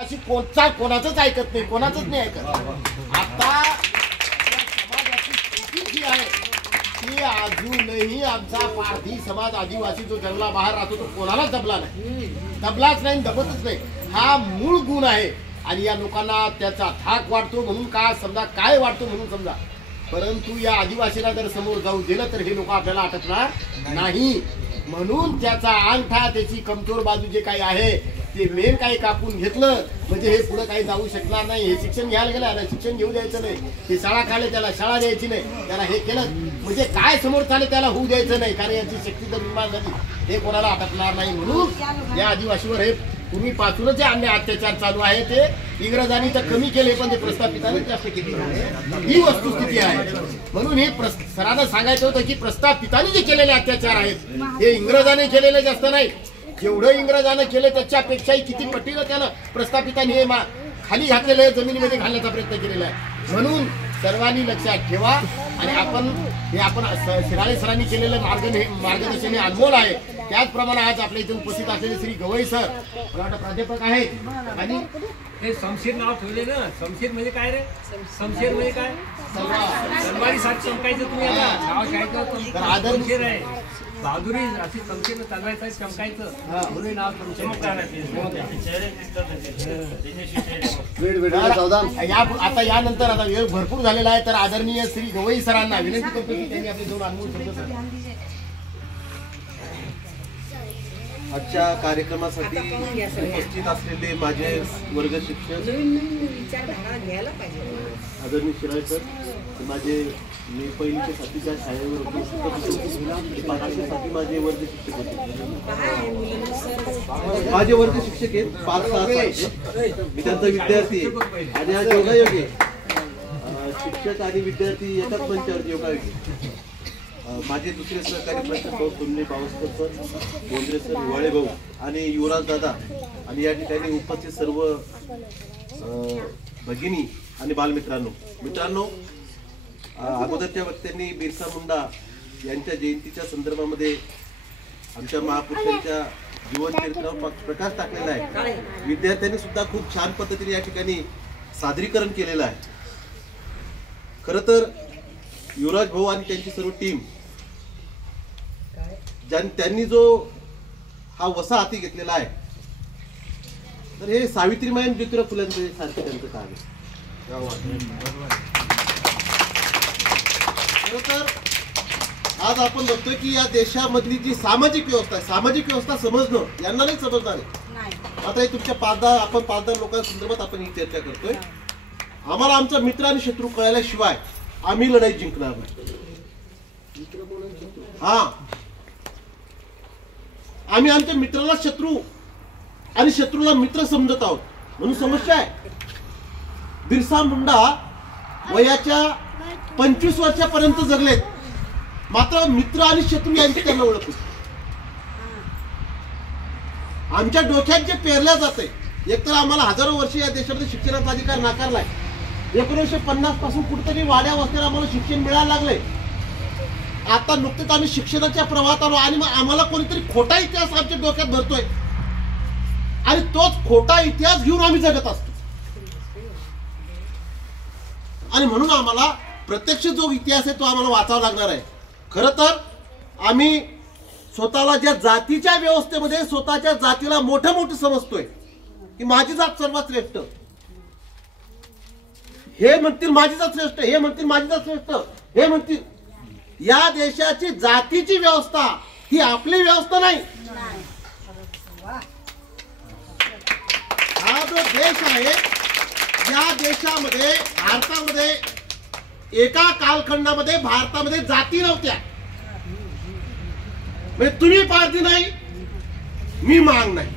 अशी कोणाचंच ऐकत नाही, कोणाचंच नाही ऐकत. आता समाजाची स्थिती आहे की अजूनही आमचा पारधी समाज आदिवासी जो जंगला बाहेर राहतो तो कोणालाच दबला नाही, दबलाच नाही, दबतच नाही. हा मूळ गुण आहे आणि या लोकांना त्याचा धाक वाटतो म्हणून का समजा, काय वाटतो म्हणून समजा. परंतु या आदिवासीला जर समोर जाऊ दिलं तर हे लोक आपल्याला अटकणार नाही. म्हणून त्याचा अंगठा, त्याची कमजोर बाजू जे काही आहे ते मेन काही कापून घेतलं म्हणजे हे पुढे काही जाऊ शकणार नाही. हे शिक्षण घ्यायला गेलं, आता शिक्षण घेऊ द्यायचं नाही. हे शाळा काढले, त्याला शाळा द्यायची नाही. त्याला हे केलं म्हणजे काय समोर चालेल त्याला होऊ द्यायचं नाही. कारण याची शक्ती जर निर्माण झाली हे कोणाला अटकणार नाही. म्हणून या आदिवासीवर हे तुम्ही पासूनच जे अन्याय अत्याचार चालू आहे ते इंग्रजांनी तर कमी केले पण ते प्रस्थापितांनी जास्त केले, ही वस्तुस्थिती आहे. म्हणून हे सरांना सांगायचं होतं की प्रस्थापितांनी जे केलेले अत्याचार आहेत हे इंग्रजांनी केलेले जास्त नाही. जेवढं इंग्रजांनी केले त्याच्यापेक्षाही किती पटीनं त्यानं प्रस्थापितांनी हे खाली घातलेले, जमिनीमध्ये घालण्याचा प्रयत्न केलेला आहे. म्हणून सर्वांनी लक्षात ठेवा आणि आपण शिराळे सरांनी केलेलं मार्गदर्शन हे अनमोल आहे. त्याचप्रमाणे आज आपल्या इथे उपस्थित असलेले श्री गवई सर मला वाटतं प्राध्यापक आहेत. आणि हे शमशेर नाव ठेवले ना, शमशेर म्हणजे काय रे? शमशेर म्हणजे काय? तलवारी साथ चमकायचं. तुम्ही आता नाव काय आदर आहे बहादुरी अशी शमशेर चालवायचं, चमकायचं म्हणून नाव आता यानंतर आता वेळ भरपूर झालेला आहे तर आदरणीय श्री गवई सरांना विनंती करतो की त्यांनी आपले दोन अनमोल शब्द. आजच्या कार्यक्रमासाठी उपस्थित असलेले माझे वर्ग शिक्षक आदरणीय शिराळे सर, माझे मी पहिलीच्या साथीच्या शाळेवर होते, बारावीसाठी माझे वर्ग शिक्षक होते. माझे वर्ग शिक्षक आहेत 5-6, मी त्यांचा विद्यार्थी आहे. आणि आज योगायोगे शिक्षक आणि विद्यार्थी एकाच मंचावर योगायोगे माझे दुसरे सहकारी प्राध्यापक सुनील बावस्कर सर, बोंद्रे सर, वाळे भाऊ आणि युवराज दादा आणि या ठिकाणी उपस्थित सर्व भगिनी आणि बालमित्रांनो, अगोदरच्या वक्त्यांनी बिरसा मुंडा यांच्या जयंतीच्या संदर्भामध्ये आमच्या महापुरुषांच्या जीवनचरित्रावर प्रकाश टाकलेला आहे. विद्यार्थ्यांनी सुद्धा खूप छान पद्धतीने या ठिकाणी सादरीकरण केलेलं आहे. खरं तर युवराज भाऊ आणि त्यांची सर्व टीम त्यांनी जो हा वसा हाती घेतलेला आहे तर हे सावित्रीमाई ज्योतिराव फुलेंचे सारखे त्यांचं काम आहे. खरं तर आज आपण बघतोय की या देशामधली जी सामाजिक व्यवस्था आहे, सामाजिक व्यवस्था समजणं यांना नाही समजणार आहे. आता हे तुमच्या आपण 5-10 लोकांसंदर्भात आपण ही चर्चा करतोय. आम्हाला आमचा मित्र आणि शत्रू कळल्याशिवाय आम्ही लढाई जिंकणार नाही. हा, आम्ही आमच्या मित्राला शत्रू आणि शत्रूला मित्र समजत आहोत म्हणून समस्या आहे. बिरसा मुंडा वयाच्या 25 वर्षापर्यंत जगलेत, मात्र मित्र आणि शत्रू यांची त्यांना ओळख होती. आमच्या डोक्यात जे पेरल्या जाते, एकतर आम्हाला हजारो वर्ष या देशामध्ये शिक्षणाचा अधिकार नाकारलाय. 1950 पासून कुठेतरी वाड्या वस्त्याला आम्हाला शिक्षण मिळायला लागले. आता नुकतेच आम्ही शिक्षणाच्या प्रवाहात आलो आणि मग आम्हाला कोणीतरी खोटा इतिहास आमच्या डोक्यात भरतोय आणि तोच खोटा इतिहास घेऊन आम्ही जगत असतो. आणि म्हणून आम्हाला प्रत्यक्ष जो इतिहास आहे तो आम्हाला वाचावा लागणार आहे. खरं तर आम्ही स्वतःला ज्या जातीच्या व्यवस्थेमध्ये स्वतःच्या जातीला मोठं समजतोय की माझी जात सर्वात श्रेष्ठ, हे म्हणतील माझी जात श्रेष्ठ, हे म्हणतील माझी जात श्रेष्ठ, हे म्हणतील. या देशाची जातीची व्यवस्था ही आपली व्यवस्था नाही. हा जो देश आहे या देशामध्ये, भारतामध्ये एका कालखंडामध्ये भारतामध्ये जाती नव्हत्या. म्हणजे तुम्ही पारधी नाही, मी मांग नाही.